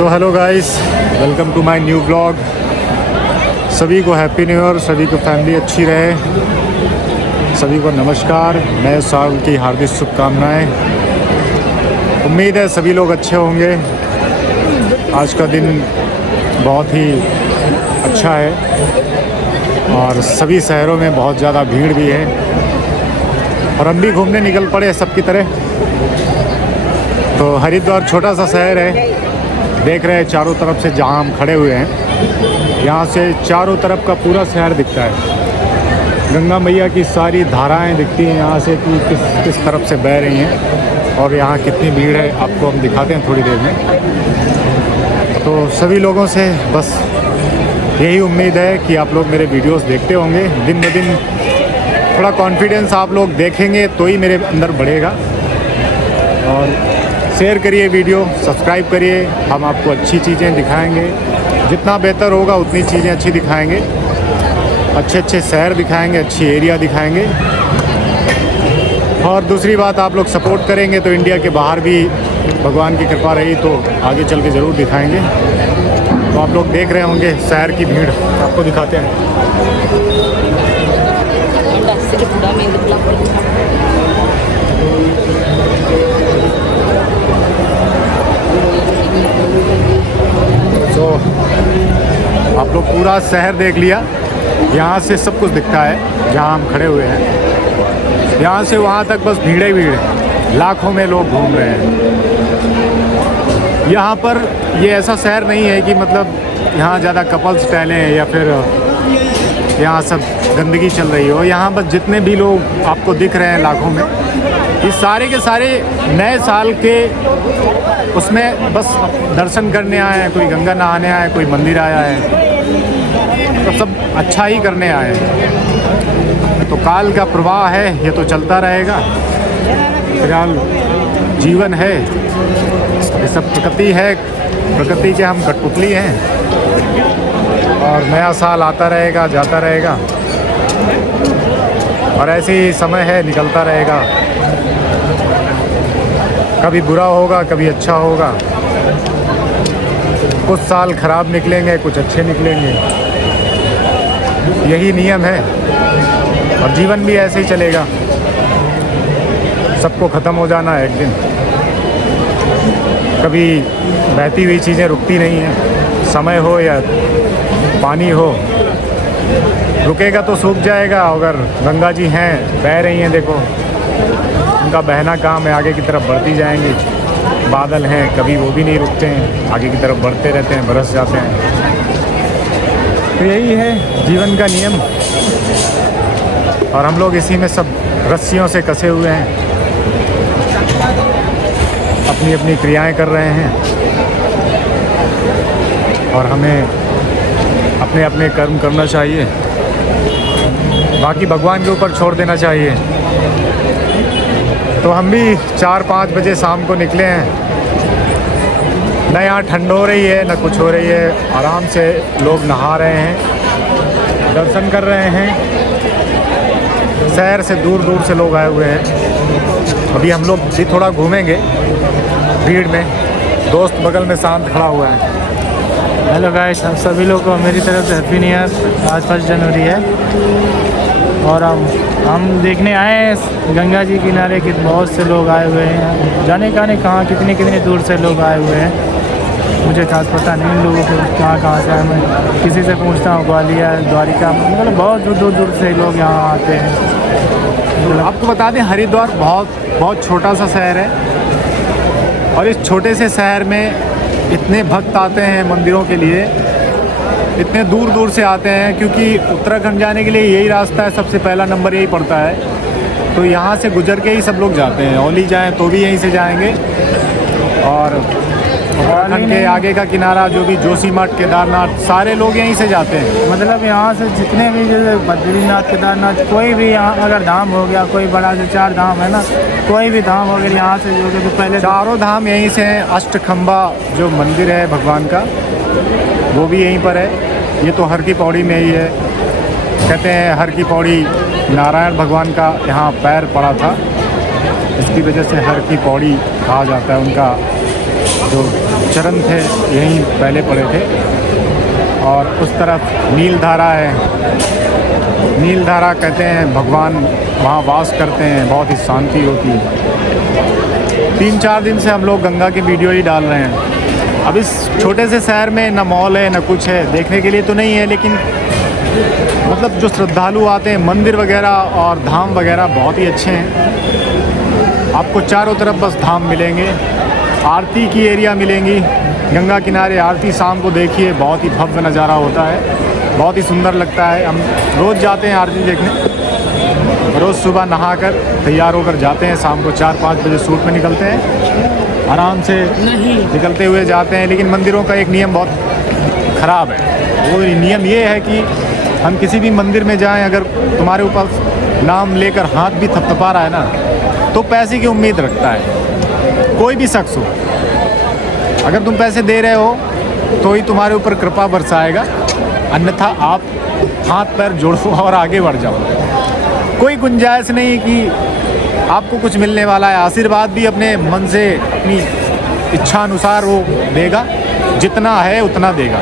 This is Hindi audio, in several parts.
So hello guys, welcome to my new blog. सभी को हैप्पी न्यू ईयर, सभी को फैमिली अच्छी रहे, सभी को नमस्कार, नए साल की हार्दिक शुभकामनाएं। उम्मीद है सभी लोग अच्छे होंगे। आज का दिन बहुत ही अच्छा है और सभी शहरों में बहुत ज़्यादा भीड़ भी है और हम भी घूमने निकल पड़े सबकी तरह। तो हरिद्वार छोटा सा शहर है, देख रहे हैं चारों तरफ से जहाँ हम खड़े हुए हैं, यहाँ से चारों तरफ का पूरा शहर दिखता है। गंगा मैया की सारी धाराएं दिखती हैं यहाँ से कि किस तरफ से बह रही हैं और यहाँ कितनी भीड़ है आपको हम दिखाते हैं थोड़ी देर में। तो सभी लोगों से बस यही उम्मीद है कि आप लोग मेरे वीडियोस देखते होंगे। दिन ब दिन थोड़ा कॉन्फिडेंस आप लोग देखेंगे तो ही मेरे अंदर बढ़ेगा। और शेयर करिए वीडियो, सब्सक्राइब करिए, हम आपको अच्छी चीज़ें दिखाएंगे। जितना बेहतर होगा उतनी चीज़ें अच्छी दिखाएंगे, अच्छे अच्छे शहर दिखाएंगे, अच्छी एरिया दिखाएंगे। और दूसरी बात, आप लोग सपोर्ट करेंगे तो इंडिया के बाहर भी भगवान की कृपा रही तो आगे चल के ज़रूर दिखाएंगे। तो आप लोग देख रहे होंगे शहर की भीड़, आपको दिखाते हैं। तो आप लोग पूरा शहर देख लिया, यहाँ से सब कुछ दिखता है जहाँ हम खड़े हुए हैं। यहाँ से वहाँ तक बस भीड़ ही भीड़ है, लाखों में लोग घूम रहे हैं। यहाँ पर ये ऐसा शहर नहीं है कि मतलब यहाँ ज़्यादा कपल्स टहलें या फिर यहाँ सब गंदगी चल रही हो। यहाँ बस जितने भी लोग आपको दिख रहे हैं लाखों में, ये सारे के सारे नए साल के उसमें बस दर्शन करने आए हैं। कोई गंगा नहाने आए, कोई मंदिर आया है, तो सब अच्छा ही करने आए हैं। तो काल का प्रवाह है, ये तो चलता रहेगा। फिलहाल जीवन है, ये सब प्रकृति है, प्रकृति के हम कठपुतली हैं और नया साल आता रहेगा जाता रहेगा और ऐसे ही समय है, निकलता रहेगा। कभी बुरा होगा, कभी अच्छा होगा। कुछ साल ख़राब निकलेंगे, कुछ अच्छे निकलेंगे, यही नियम है और जीवन भी ऐसे ही चलेगा। सबको ख़त्म हो जाना है एक दिन। कभी बहती हुई चीज़ें रुकती नहीं हैं, समय हो या पानी हो, रुकेगा तो सूख जाएगा। अगर गंगा जी हैं, बह रही हैं, देखो उनका बहना काम है, आगे की तरफ बढ़ती जाएंगी। बादल हैं, कभी वो भी नहीं रुकते हैं, आगे की तरफ बढ़ते रहते हैं, बरस जाते हैं। तो यही है जीवन का नियम और हम लोग इसी में सब रस्सियों से कसे हुए हैं, अपनी अपनी क्रियाएं कर रहे हैं और हमें अपने अपने कर्म करना चाहिए, बाकी भगवान के ऊपर छोड़ देना चाहिए। तो हम भी 4-5 बजे शाम को निकले हैं। न यहाँ ठंड हो रही है, न कुछ हो रही है, आराम से लोग नहा रहे हैं, दर्शन कर रहे हैं। शहर से दूर दूर से लोग आए हुए हैं। अभी हम लोग भी थोड़ा घूमेंगे भीड़ में। दोस्त बगल में शांत खड़ा हुआ है। हेलो गाइस, आप सभी लोग को मेरी तरफ से हैप्पी न्यू ईयर। आज 1 जनवरी है और हम देखने आए हैं गंगा जी किनारे कि बहुत से लोग आए हुए हैं। जाने कहाँ कितने दूर से लोग आए हुए हैं, मुझे खास पता नहीं इन लोगों को कहाँ से आए। मैं किसी से पूछता हूँ, ग्वालियर, द्वारिका, मतलब बहुत दूर से लोग यहाँ आते हैं। आपको बता दें, हरिद्वार बहुत छोटा सा शहर है और इस छोटे से शहर में इतने भक्त आते हैं मंदिरों के लिए, इतने दूर दूर से आते हैं, क्योंकि उत्तराखंड जाने के लिए यही रास्ता है, सबसे पहला नंबर यही पड़ता है। तो यहाँ से गुजर के ही सब लोग जाते हैं। औली जाएं तो भी यहीं से जाएंगे और उत्तराखंड के आगे का किनारा जो भी जोशीमठ, केदारनाथ, सारे लोग यहीं से जाते हैं। मतलब यहाँ से जितने भी जैसे बद्रीनाथ, केदारनाथ, कोई भी यहाँ अगर धाम हो गया, कोई बड़ा से 4 धाम है ना, कोई भी धाम वगैरह यहाँ से जो कि पहले चारों धाम यहीं से हैं। अष्टखंबा जो मंदिर है भगवान का, वो भी यहीं पर है। ये तो हर की पौड़ी में ही है। कहते हैं हर की पौड़ी नारायण भगवान का यहाँ पैर पड़ा था, इसकी वजह से हर की पौड़ी कहा जाता है। उनका जो चरण थे यहीं पहले पड़े थे। और उस तरफ नील धारा है, नील धारा कहते हैं भगवान वहाँ वास करते हैं, बहुत ही शांति होती है। 3-4 दिन से हम लोग गंगा की वीडियो ही डाल रहे हैं। अब इस छोटे से शहर में ना मॉल है ना कुछ है, देखने के लिए तो नहीं है, लेकिन मतलब जो श्रद्धालु आते हैं, मंदिर वगैरह और धाम वगैरह बहुत ही अच्छे हैं। आपको चारों तरफ बस धाम मिलेंगे, आरती की एरिया मिलेंगी, गंगा किनारे आरती शाम को देखिए, बहुत ही भव्य नज़ारा होता है, बहुत ही सुंदर लगता है। हम रोज़ जाते हैं आरती देखने, रोज़ सुबह नहाकर तैयार होकर जाते हैं, शाम को 4-5 बजे शूट में निकलते हैं, आराम से निकलते हुए जाते हैं। लेकिन मंदिरों का एक नियम बहुत ख़राब है। वो नियम ये है कि हम किसी भी मंदिर में जाएं, अगर तुम्हारे ऊपर नाम लेकर हाथ भी थपथपा रहा है ना, तो पैसे की उम्मीद रखता है। कोई भी शख्स हो, अगर तुम पैसे दे रहे हो तो ही तुम्हारे ऊपर कृपा बरसाएगा, अन्यथा आप हाथ पैर जोड़ो और आगे बढ़ जाओ। कोई गुंजाइश नहीं कि आपको कुछ मिलने वाला है। आशीर्वाद भी अपने मन से, अपनी इच्छा अनुसार वो देगा, जितना है उतना देगा,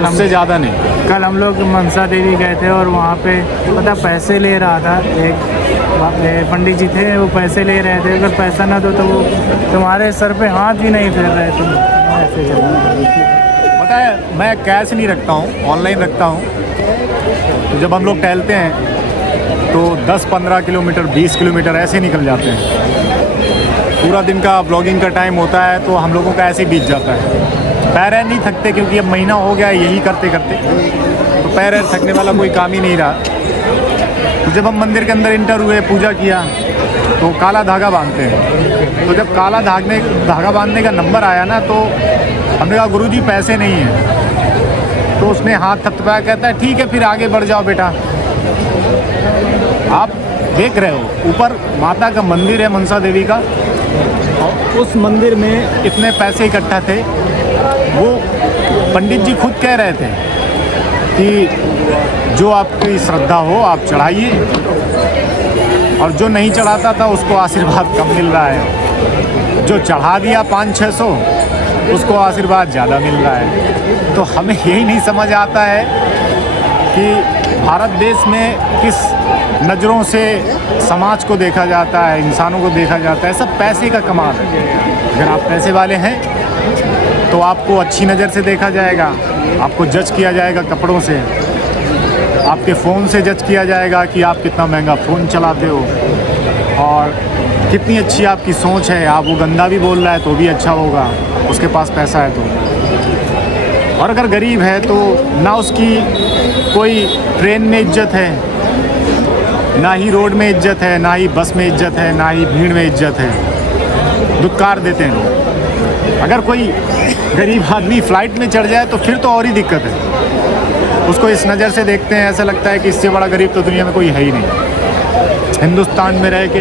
उससे ज़्यादा नहीं। कल हम लोग मनसा देवी गए थे और वहाँ पे पता पैसे ले रहा था एक पंडित जी थे, वो पैसे ले रहे थे। अगर पैसा ना दो तो वो तुम्हारे सर पे हाथ भी नहीं फेर रहे, तुम ऐसे चल रहे। पता है मैं कैश नहीं रखता हूँ, ऑनलाइन रखता हूँ। तो जब हम लोग टहलते हैं तो 10-15 किलोमीटर 20 किलोमीटर ऐसे निकल जाते हैं। पूरा दिन का ब्लॉगिंग का टाइम होता है तो हम लोगों का ऐसे ही बीत जाता है। पैर नहीं थकते क्योंकि अब महीना हो गया है यही करते करते, तो पैर थकने वाला कोई काम ही नहीं रहा। तो जब हम मंदिर के अंदर इंटर हुए, पूजा किया, तो काला धागा बांधते हैं। तो जब काला धागा बांधने का नंबर आया ना, तो हमने कहा गुरुजी पैसे नहीं हैं। तो उसने हाथ थपथपाया, कहता है ठीक है फिर आगे बढ़ जाओ बेटा। आप देख रहे हो ऊपर माता का मंदिर है मनसा देवी का, और उस मंदिर में इतने पैसे इकट्ठा थे। वो पंडित जी खुद कह रहे थे कि जो आपकी श्रद्धा हो आप चढ़ाइए, और जो नहीं चढ़ाता था उसको आशीर्वाद कम मिल रहा है, जो चढ़ा दिया 500-600 उसको आशीर्वाद ज़्यादा मिल रहा है। तो हमें यही नहीं समझ आता है कि भारत देश में किस नज़रों से समाज को देखा जाता है, इंसानों को देखा जाता है। सब पैसे का कमाल है। अगर आप पैसे वाले हैं तो आपको अच्छी नज़र से देखा जाएगा, आपको जज किया जाएगा कपड़ों से, आपके फ़ोन से जज किया जाएगा कि आप कितना महंगा फ़ोन चलाते हो और कितनी अच्छी आपकी सोच है। आप वो गंदा भी बोल रहा है तो भी अच्छा होगा, उसके पास पैसा है तो। और अगर गरीब है तो ना उसकी कोई ट्रेन में इज्जत है, ना ही रोड में इज्जत है, ना ही बस में इज्जत है, ना ही भीड़ में इज्जत है। दुत्कार देते हैं लोग। अगर कोई गरीब आदमी फ़्लाइट में चढ़ जाए तो फिर तो और ही दिक्कत है। उसको इस नज़र से देखते हैं, ऐसा लगता है कि इससे बड़ा गरीब तो दुनिया में कोई है ही नहीं। हिंदुस्तान में रह के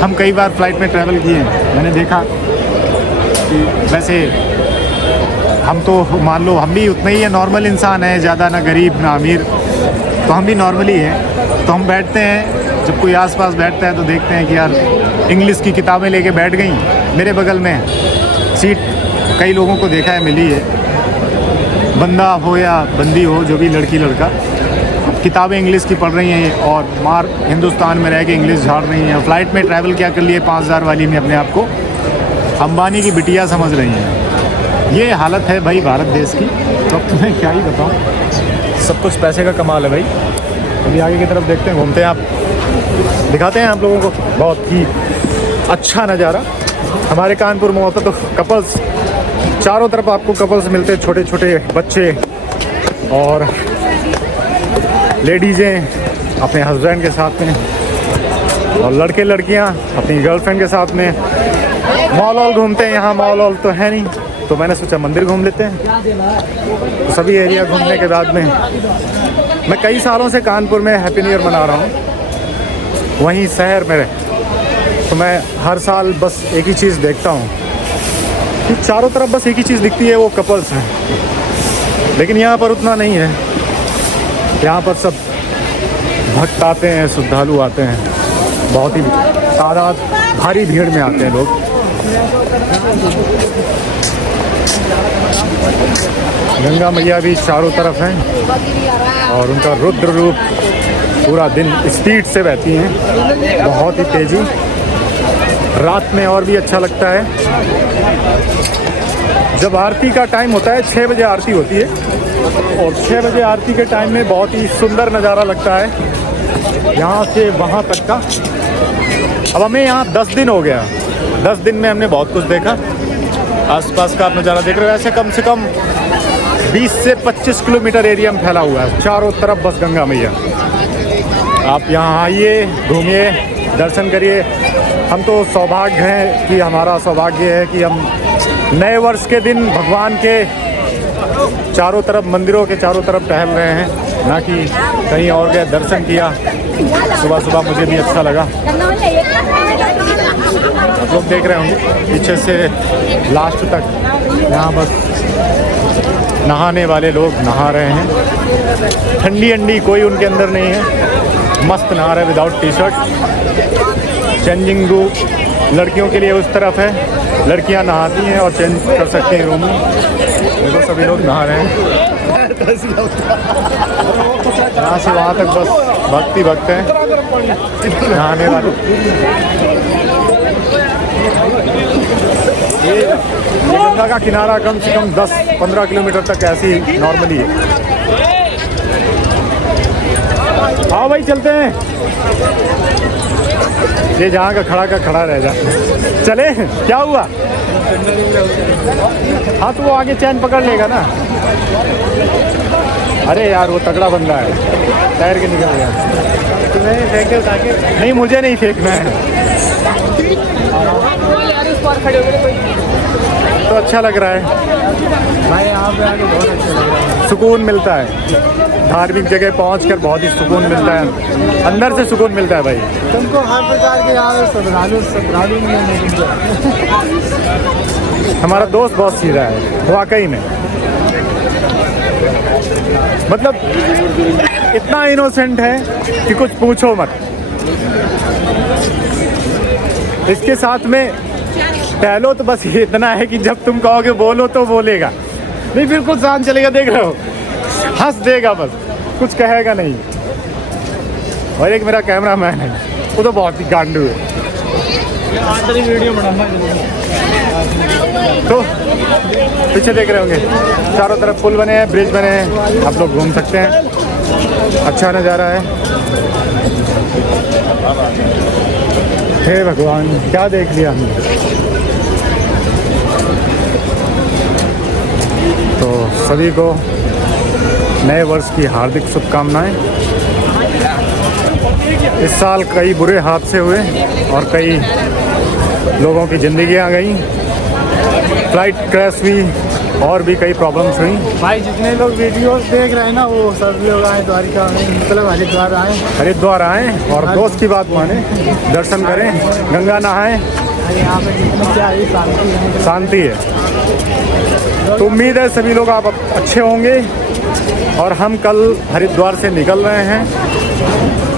हम कई बार फ़्लाइट में ट्रैवल किए हैं, मैंने देखा कि वैसे हम तो मान लो हम भी उतने ही है, नॉर्मल इंसान हैं, ज़्यादा ना गरीब ना अमीर, तो हम भी नॉर्मली हैं। तो हम बैठते हैं, जब कोई आसपास बैठता है तो देखते हैं कि यार इंग्लिश की किताबें लेके बैठ गई। मेरे बगल में सीट कई लोगों को देखा है मिली है, बंदा हो या बंदी हो, जो भी लड़की लड़का, किताबें इंग्लिश की पढ़ रही हैं और मार हिंदुस्तान में रह के इंग्लिश झाड़ रही हैं। फ़्लाइट में ट्रैवल क्या कर लिए 5000 वाली में अपने आप को अंबानी की बिटिया समझ रही हैं। ये हालत है भाई भारत देश की। तो अब तुम्हें क्या ही बताऊँ, सब कुछ पैसे का कमाल है भाई। अभी आगे की तरफ देखते हैं, घूमते हैं, आप दिखाते हैं आप लोगों को बहुत ही अच्छा नज़ारा। हमारे कानपुर में होता तो कपल्स, चारों तरफ आपको कपल्स मिलते, छोटे छोटे बच्चे और लेडीज़ें अपने हस्बैंड के साथ में, और लड़के लड़कियां अपनी गर्लफ्रेंड के साथ में। मॉल वॉल घूमते हैं, यहाँ मॉल वॉल तो है नहीं, तो मैंने सोचा मंदिर घूम लेते हैं। तो सभी एरिया घूमने के बाद में मैं कई सालों से कानपुर में हैप्पी न्यू ईयर मना रहा हूँ, वहीं शहर में। तो मैं हर साल बस एक ही चीज़ देखता हूँ कि चारों तरफ बस एक ही चीज़ दिखती है, वो कपल्स हैं। लेकिन यहाँ पर उतना नहीं है, यहाँ पर सब भक्त आते हैं, श्रद्धालु आते हैं, बहुत ही तादाद भारी भीड़ में आते हैं लोग। गंगा मैया भी चारों तरफ हैं और उनका रुद्र रूप पूरा दिन स्पीड से बहती हैं, बहुत ही तेज़ी। रात में और भी अच्छा लगता है। जब आरती का टाइम होता है, 6 बजे आरती होती है और 6 बजे आरती के टाइम में बहुत ही सुंदर नज़ारा लगता है यहाँ से वहाँ तक का। अब हमें यहाँ 10 दिन हो गया। 10 दिन में हमने बहुत कुछ देखा। आसपास का आप नज़ारा देख रहे हो। ऐसे कम से कम 20 से 25 किलोमीटर एरिया में फैला हुआ है, चारों तरफ बस गंगा मैया। आप यहाँ आइए, घूमिए, दर्शन करिए। हम तो सौभाग्य हैं कि हमारा सौभाग्य है कि हम नए वर्ष के दिन भगवान के चारों तरफ, मंदिरों के चारों तरफ टहल रहे हैं, ना कि कहीं और गए। दर्शन किया सुबह सुबह, मुझे भी अच्छा लगा। आप लोग देख रहे होंगे पीछे से लास्ट तक यहाँ बस नहाने वाले लोग नहा रहे हैं। ठंडी अंडी कोई उनके अंदर नहीं है, मस्त नहा रहे without T shirt. Changing room लड़कियों के लिए उस तरफ है, लड़कियां नहाती हैं और चेंज कर सकते हैं रूम में। देखो सभी लोग नहा रहे हैं। यहाँ से वहाँ तक बस भक्ति भक्त हैं नहाने वाले। ये गंगा का किनारा कम से कम 10-15 किलोमीटर तक ऐसी नॉर्मली है। हाँ भाई चलते हैं। ये जहाँ का खड़ा रह जा। चले, क्या हुआ? हाँ तो वो आगे चैन पकड़ लेगा ना। अरे यार वो तगड़ा बंदा है, तैर के निकल गया। तुम्हें फेंक उठा के? नहीं मुझे नहीं फेंकना है। तो अच्छा लग रहा है भाई, यहाँ पे आके बहुत अच्छा लग रहा है। सुकून मिलता है, धार्मिक जगह पहुँचकर बहुत ही सुकून मिलता है, अंदर से सुकून मिलता है भाई। तुमको हर प्रकार के यहाँ श्रद्धालु हमारा दोस्त बहुत सीधा है वाकई में, मतलब इतना इनोसेंट है कि कुछ पूछो मत। इसके साथ में टहलो तो बस इतना है कि जब तुम कहोगे बोलो तो बोलेगा, नहीं फिर कुछ शांत चलेगा। देख रहे हो, हंस देगा बस, कुछ कहेगा नहीं। और एक मेरा कैमरा मैन है, वो तो बहुत ही गांडू है। वीडियो तो पीछे देख रहे होंगे चारों तरफ पुल बने हैं, ब्रिज बने हैं, आप लोग घूम सकते हैं। अच्छा नज़ारा है। हे भगवान, क्या देख लिया हमने। तो सभी को नए वर्ष की हार्दिक शुभकामनाएं। इस साल कई बुरे हादसे हुए और कई लोगों की ज़िंदगियां गई, फ्लाइट क्रैश हुई और भी कई प्रॉब्लम्स हुई। भाई जितने लोग वीडियोस देख रहे हैं ना, वो सब लोग आए द्वारिका में, मतलब हरिद्वार आए और दोस्त की बात माने, दर्शन करें, गंगा नहाएं। यहाँ पे जितने क्या है शांति है। तो उम्मीद है सभी लोग आप अच्छे होंगे। और हम कल हरिद्वार से निकल रहे हैं।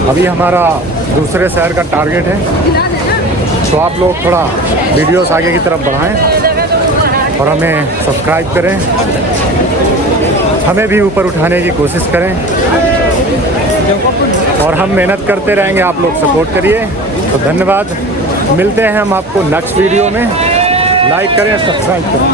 अभी हमारा दूसरे शहर का टारगेट है, तो आप लोग थोड़ा वीडियोस आगे की तरफ बढ़ाएं और हमें सब्सक्राइब करें, हमें भी ऊपर उठाने की कोशिश करें और हम मेहनत करते रहेंगे। आप लोग सपोर्ट करिए। तो धन्यवाद, मिलते हैं हम आपको नेक्स्ट वीडियो में। लाइक करें, सब्सक्राइब करें।